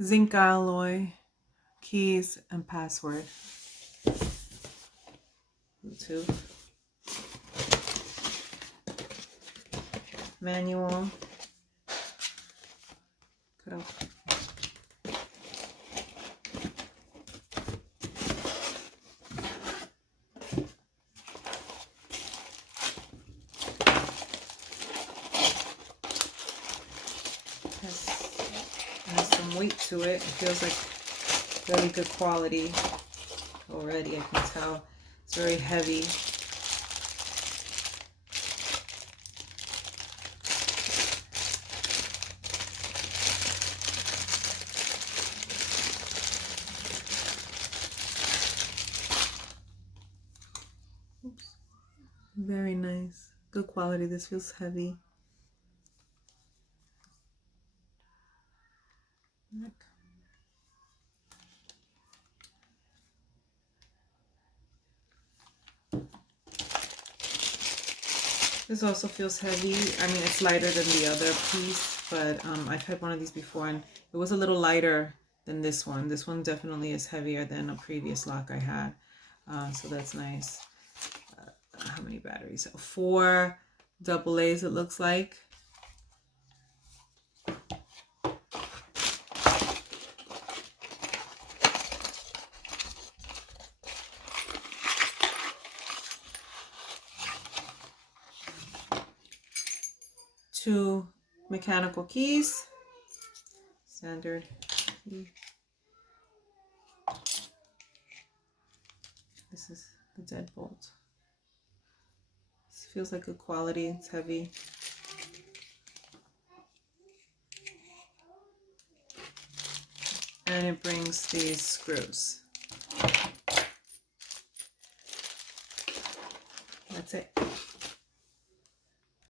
zinc alloy, keys, and password. Bluetooth. Manual. Cut out. Has some weight to it. It feels like really good quality already. I can tell it's very heavy. Oops. Very nice. Good quality. This feels heavy. This also feels heavy. I mean, it's lighter than the other piece, but I've had one of these before and it was a little lighter than this one. This one definitely is heavier than a previous lock I had. So that's nice. How many batteries? 4 AA's it looks like. Two mechanical keys, standard key. This is the Deadbolt. This feels like good quality. It's heavy. And it brings these screws. That's it.